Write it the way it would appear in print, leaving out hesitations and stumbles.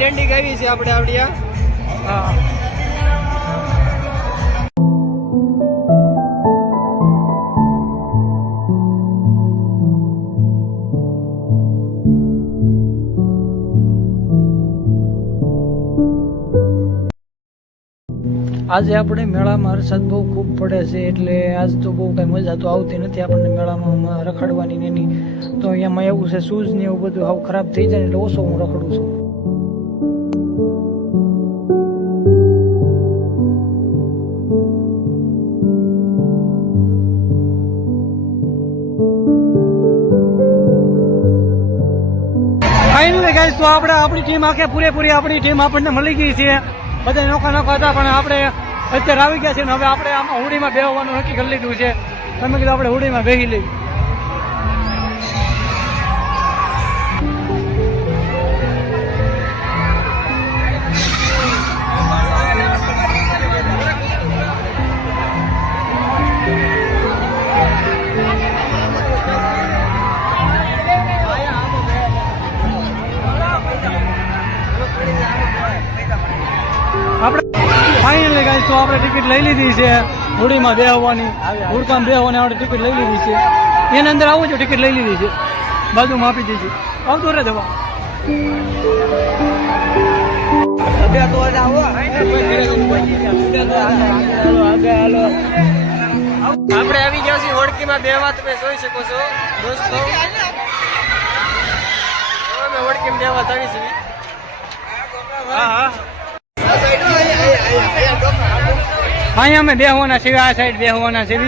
Randy ગાવી છે આપણે આવડિયા. હા આજે આપણે મેળામાં વરસાદ બહુ ખૂબ પડે છે એટલે આજ તો બહુ કાંઈ મજા તો આવતી નથી આપણને મેળામાં રખડવાની ને એની. તો અહીંયામાં એવું છે શૂઝ ને એવું બધું હાવ ખરાબ થઈ જાય એટલે ઓછો હું રખડું છું. ફાઇનલી ગાઈસ તો આપણે આપણી ટીમ આખે પૂરેપૂરી આપણી ટીમ આપણને મળી ગઈ છે. બધા નોખા હતા પણ આપણે અત્યારે આવી ગયા છે ને હવે આપણે આમાં હોડીમાં બેહવાનું નક્કી કરી લીધું છે. તમે કીધું આપણે હોડીમાં બેસી લઈએ. આપણે ફાઇનલી ગાઈસ તો આપણે ટિકિટ લઈ લીધી છે હોડીમાં બેહવાની. હોડકામાં બેહવાની આપણે ટિકિટ લઈ લીધી છે. એની અંદર આવું છે ટિકિટ લઈ લીધી છે. બાજુમાં આપી દીધી. આવતો રે દવા આપણે આવી ગયા છીએ હોડકીમાં બેહવા. તમે જોઈ શકો છો દોસ્તો અમે હોડકીમાં બેહવા આવી છીએ. હા હા અહીંયા અમે બેહવાના છીએ. આ સાઈડ બેહવાના છીએ.